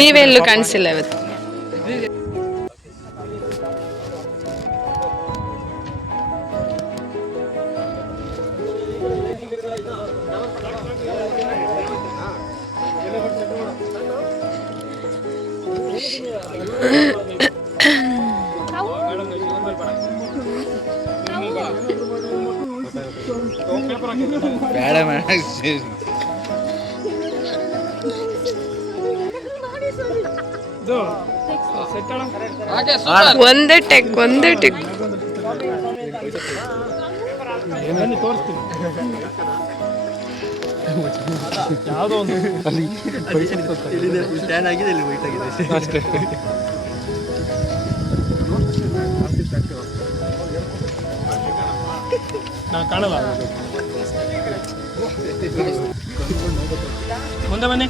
ನೀವೆಲ್ಲೂ ಕಾಣಿಸಿಲ್ಲ ಇವತ್ತು. ಒಂದೇ ಟೆಕ್ ಯಾವುದೋ ಒಂದು ಸ್ಟ್ಯಾಂಡ್ ಆಗಿದೆ, ಇಲ್ಲಿ ವೈಟ್ ಆಗಿದೆ ಅಷ್ಟೇ. ನಾನು ಕಾಣಲ್ಲ. ಮುಂದೆ ಬನ್ನಿ,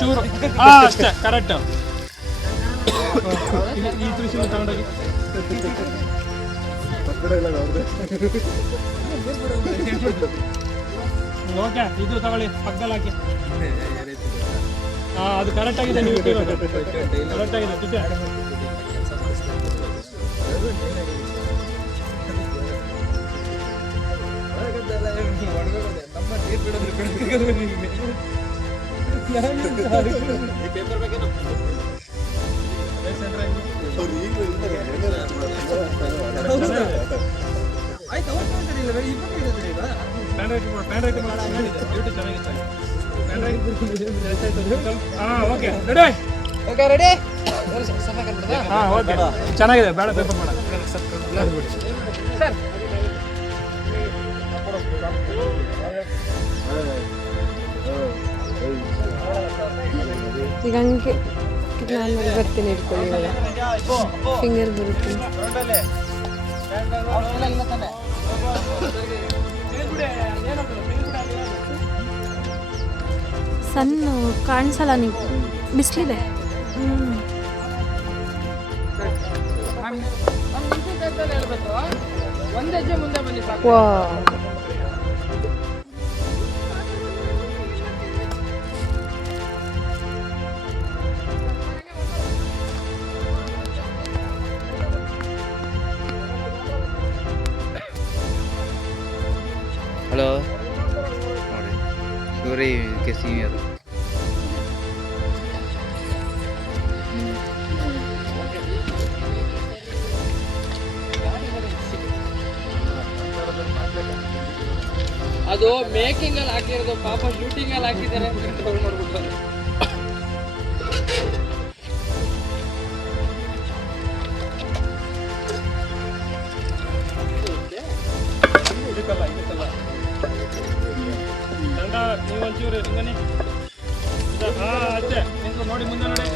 ಚೂರು ಅಷ್ಟೇ ಕರೆಕ್ಟ್. ಈ ತುಳಸಿ ತಗೊಂಡೋಗಿ ಓಕೆ, ಇದು ತಗೊಳ್ಳಿ ಪಕ್ಕದಲ್ಲಿ ಹಾಕಿ. ಅದು ಕರೆಕ್ಟ್ ಆಗಿದೆ, ನೀವು ಕರೆಕ್ಟ್ ಆಗಿದೆ. ತುಟ್ಟಿ ಚೆನ್ನಾಗಿದೆ. ಬೇಡ ಪೇಪರ್ ಮಾಡ ಈಗ ಹಂಗೆ ನಾನು ಬರ್ತೀನಿ, ಇಟ್ಕೊಳ್ಳಿ. ಇವಾಗ ಫಿಂಗರ್ ಬರುತ್ತೆ. ಸಣ್ಣ ಕಾಣಿಸಲ್ಲ, ನೀವು ಬಿಸಿಲಿದೆ. ಹಲೋ ನೋಡಿ, ಸೂರಿ ಇದಕ್ಕೆ ಸೀನಿಯರ್. ಅದು ಮೇಕಿಂಗ್ ಅಲ್ಲಿ ಹಾಕಿರೋದು, ಪಾಪ ಶೂಟಿಂಗ್ ಅಲ್ಲಿ ಹಾಕಿದ್ದಾರೆ ನೋಡ್ಬಿಟ್ಟು. ನೀವು ಒಂಚೂರು ಹಿಂಗನೆ ಅಷ್ಟೇ ನಿಂತು ನೋಡಿ, ಮುಂದೆ ನೋಡಿ.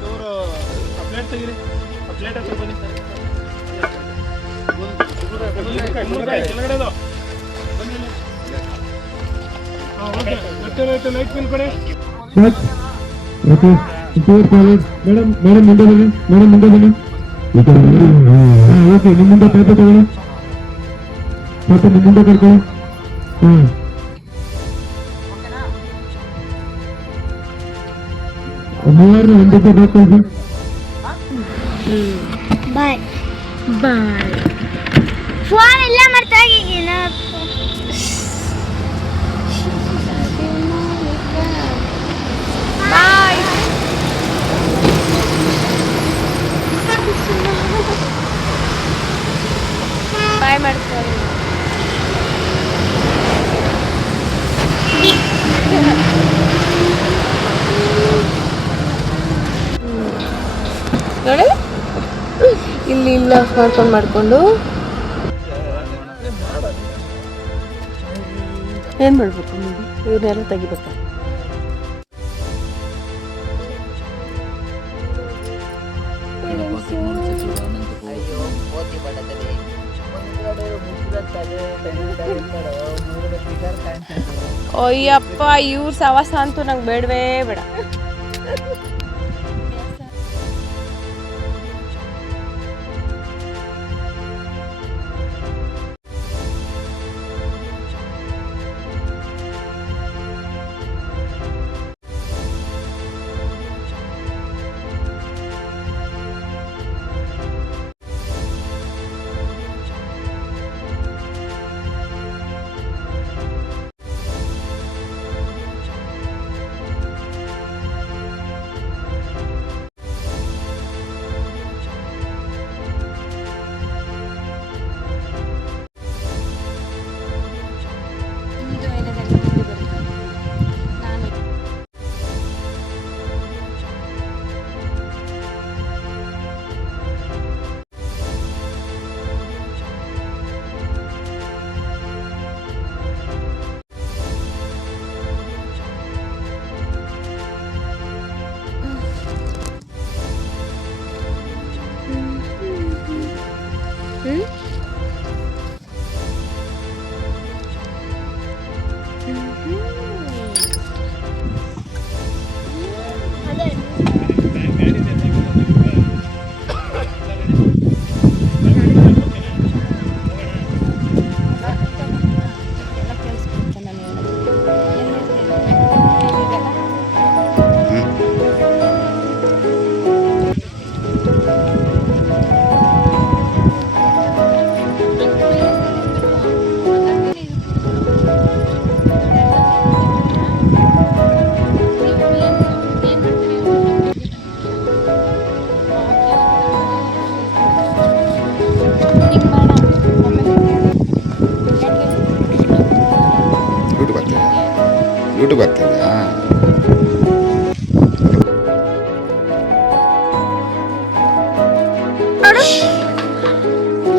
ಚೂರು ಪ್ಲೇಟ್ ತೆಗೀರಿ, ಪ್ಲೇಟ್ ಹತ್ರ ಬನ್ನಿ. ಕೆಳಗಡೆದು ಲೈಟ್ ಪಿನ್ ಕೊಡಿ. ಮೇಡಮ್ ಮುಂದೆ ಬನ್ನಿ, ಮೇಡಮ್ ಮುಂದೆ ಬನ್ನಿ. ಓಕೆ, ನಿಮ್ಮಿಂದ ಪೇಪರ್ ತಗೊಳ್ಳಿ, ಮತ್ತೆ ನಿಮ್ಮಿಂದ ಕರ್ಕೊಳ್ಳಿ. ಮೂವರು ಒಂದಿದ್ದ ಬೇಕು. ಬಾಯ್ ಬಾಯ್. ಫೋನ್ ಎಲ್ಲ ಮರ್ತಾಗಿನ. ಬಾಯ್. ಬಾಯ್ ಮಾಡ್ತಾರೆ. ನೋಡಿ, ಇಲ್ಲಿ ಇಲ್ಲ ಮಾಡ್ಕೊಂಡು ಏನ್ ಮಾಡ್ಬೇಕು? ಇವ್ರನ್ನೆಲ್ಲ ತೆಗಿಬೇಕಾ? ಅಯ್ಯಪ್ಪ, ಇವ್ರ ಸವಾಸ ಅಂತೂ ನಂಗೆ ಬೇಡವೇ ಬೇಡ.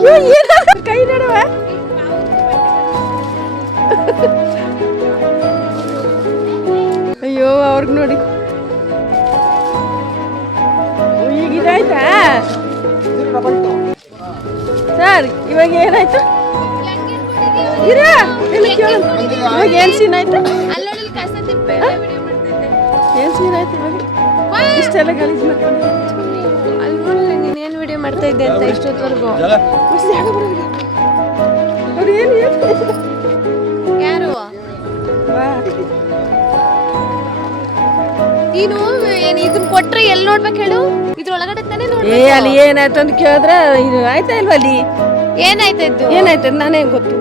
ಅಯ್ಯೋ ಏನ ಕೈ ನಡುವ ಅಯ್ಯೋ ಅವ್ರಿಗೆ ನೋಡಿ ಈಗ ಇದಾಯ್ತಾ ಸರ್ ಇವಾಗ ಏನಾಯ್ತು ಇರ ಇವಾಗ ಏನ್ ಸೀನ್ ಆಯ್ತು ಏನ್ ಸೀನ್ ಆಯ್ತು ಇವಾಗ ಇಷ್ಟೆಲ್ಲ ಗಲೀಜ್ ಮಾಡ್ಕೊಂಡು ಅಲ್ಲಿ ನೋಡಲ್ಲ ನೀನು ಏನು ವಿಡಿಯೋ ಮಾಡ್ತಾ ಇದ್ದೆ ಅಂತ ಇಷ್ಟೊತ್ತವರೆಗೂ ಅವ್ರು ಏನು ಯಾರು ನೀನು ಏನು ಇದನ್ನ ಕೊಟ್ರೆ ಎಲ್ಲಿ ನೋಡ್ಬೇಕು ಹೇಳು ಇದ್ರೊಳಗಡೆ ತಾನೇ ನೋಡಿ ಏ ಅಲ್ಲಿ ಏನಾಯ್ತು ಅಂತ ಕೇಳಿದ್ರೆ ಇದು ಆಯ್ತಾ ಇಲ್ವಾ ಅಲ್ಲಿ ಏನಾಯ್ತು ಏನಾಯ್ತು ನಾನೇ ಗೊತ್ತು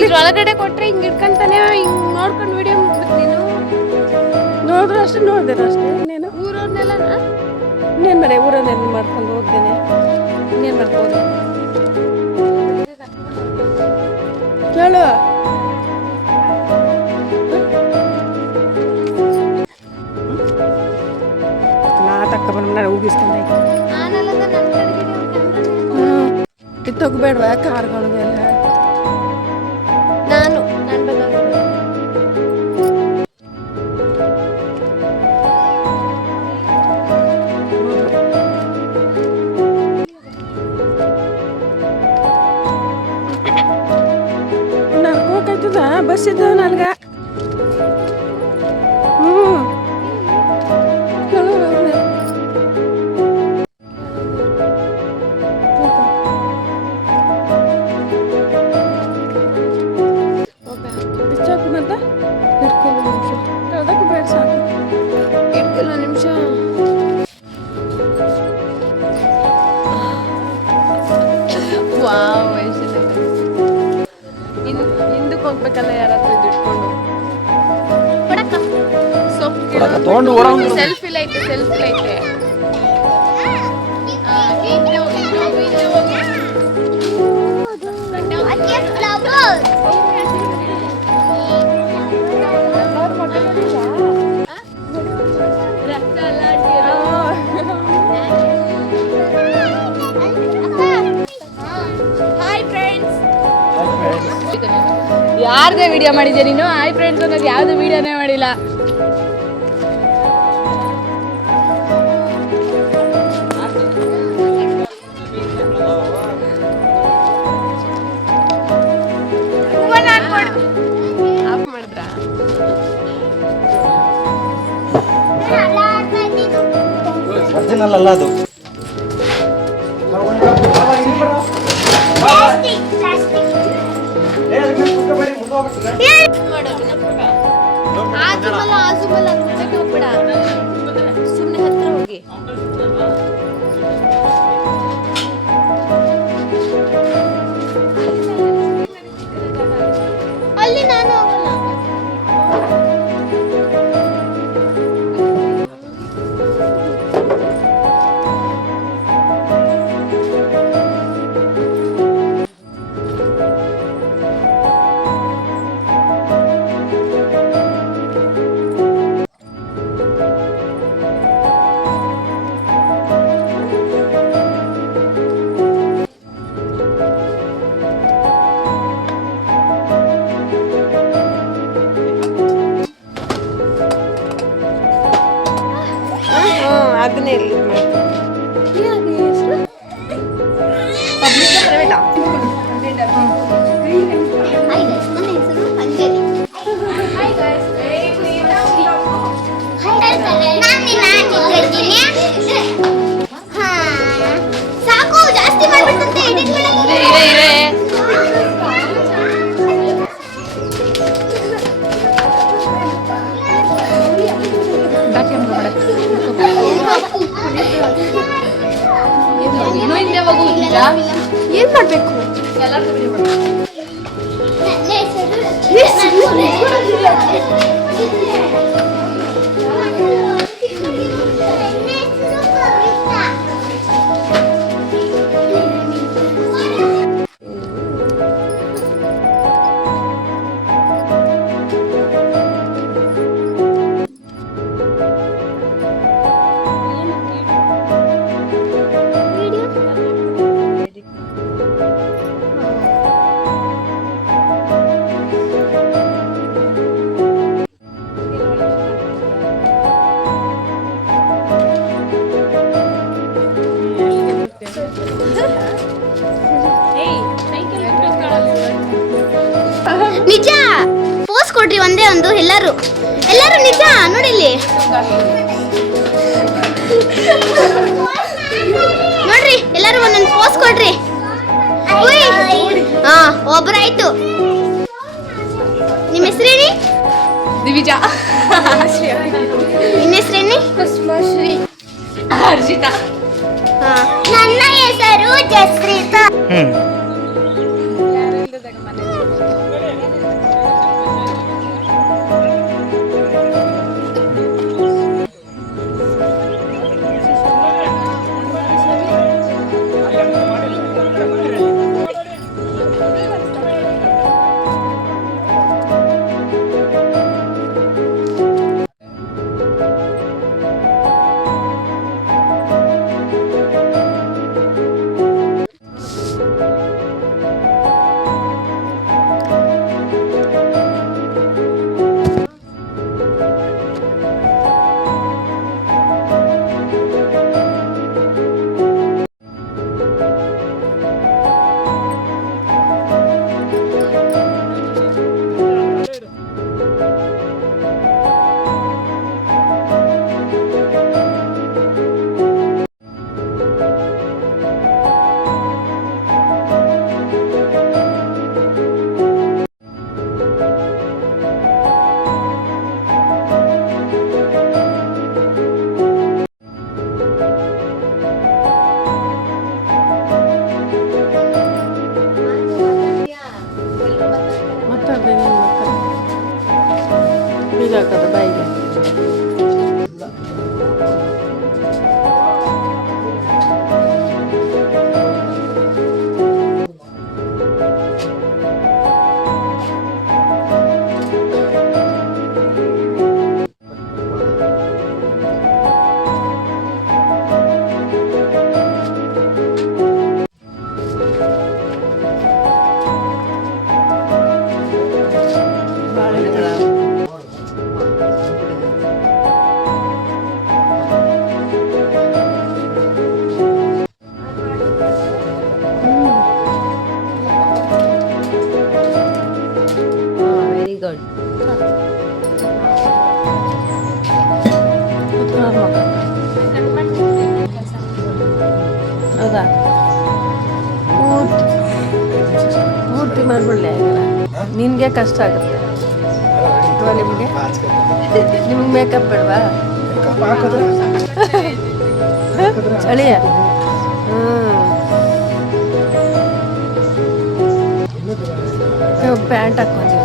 ಇದ್ರೊಳಗಡೆ ಕೊಟ್ರೆ ಹಿಂಗ್ ಇಟ್ಕೊಂತಾನೆ ಹಿಂಗ್ ನೋಡ್ಕೊಂಡು ವಿಡಿಯೋ ಮಾಡ್ಬೇಕು ನೀನು ನೋಡಿದ್ರು ಅಷ್ಟೇ ನೋಡಿದೆ ಅಷ್ಟೇ ಇನ್ನೇನು ಊರವ್ರನ್ನೆಲ್ಲ ಇನ್ನೇನು ಮನೆ ಊರನ್ನೆಲ್ಲ ಮಾಡ್ಕೊಂಡು ಹೋಗ್ತೇನೆ ಇನ್ನೇನು ಮಾಡ್ಬೋದು ಕೇಳು ನಾ ತಕ್ಕ ಬಂದು ನಾನು ಉಗಿಸ್ಕೊಂಡೆ ಕಿತ್ತೋಗ್ಬೇಡ್ವಾ ಕಾರ್ಗಳದೆಲ್ಲ ನಾನು ಹೋಗಾಯ್ತದ ಬಸ್ ಇದ್ದ ನನ್ಗ ಮತ್ತ ಇಟ್ಕೊಳ್ಳೋ ನಿಮಿಷ ಅದಕ್ಕೆ ಬೇಡ ಸಾಕು ಇಟ್ಕೊಳ್ಳೋ ನಿಮಿಷ ವಾವ್ ಹಿಂದಕ್ಕೆ ಹೋಗ್ಬೇಕಲ್ಲ ಯಾರಾದ್ರೂ ಇದು ಇಟ್ಕೊಂಡು ಸೆಲ್ಫ್ ಇಲ್ಲ ಐತೆ ಯಾರ್ದೇ ವಿಡಿಯೋ ಮಾಡಿದ್ಯಾ ನೀನು ಹಾಯ್ ಫ್ರೆಂಡ್ಸ್ ಅನ್ನೋದು ಯಾವ್ದು ವಿಡಿಯೋನೇ ಮಾಡಿಲ್ಲ ಆಫ್ ಮಾಡಿದ್ರಾ ಒರಿಜಿನಲ್ ಅಲ್ಲ ಅದು ಸುಮ್ಮನೆ ಹತ್ರ ಹೋಗಿ ಅಲ್ಲಿ ನಾನು ಹೋಗಲ್ಲ ಅದನ್ನೇ ಇಲ್ಲಿ ಸಾಕು ಜಾಸ್ತಿ ಮಾಡ್ಬಿಟ್ಟಂತೆ ಇನ್ನೂ ಹಿಂದೆ ಹೋಗು ಏನ್ ಮಾಡ್ಬೇಕು ನಂದು ಎಲ್ಲರೂ ನಿಜ ನೋಡಿಲ್ಲಿ ನೋಡ್ರಿ ಎಲ್ಲರೂ ಒಂದೊಂದು ಪೋಸ್ ಕೊಡ್ರಿ ಹಾ ಒಬ್ರಾಯ್ತು ನಿಮ್ಮ ಹೆಸರೇನಿ ದಿವಿಜಾ ನಿನ್ನ ಹೆಸರೇನಿ ಕುಸುಮಶ್ರೀ ಹರ್ಷಿತಾ ನನ್ನ ಹೆಸರು ಜಸ್ರಿತಾ ಬೀಗಾಕದ ಬಾಯಿಗೆ ವೆರಿ ಗುಡ್ ಹೌದಾ ಪೂರ್ತಿ ಮಾಡ್ಬಿಡ್ಲೆ ನಿನಗೆ ಕಷ್ಟ ಆಗುತ್ತೆ ಅಥವಾ ನಿಮಗೆ ಮೇಕಪ್ ಬೇಡವಾ ಚಳಿಯ ಪ್ಯಾಂಟ್ ಹಾಕ್ಕೊಂಡಿವಿ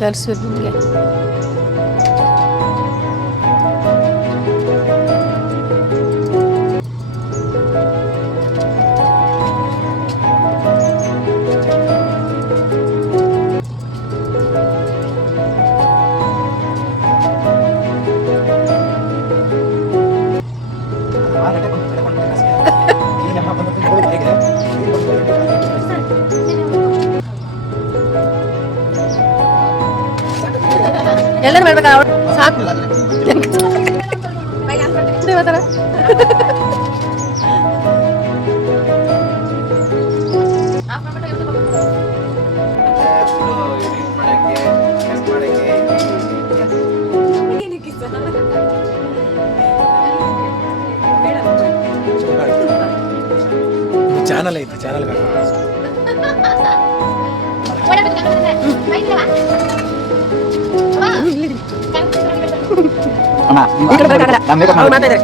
ಕರ್ಸಿದ್ರು ನಿಮಗೆ ಎಲ್ಲರೂ ಮಾಡ್ಬೇಕಾ ಸಾಕು ಚಾನಲ್ ಐತಿ ಚಾನಲ್ ಮಾತಾಡ್ರಿ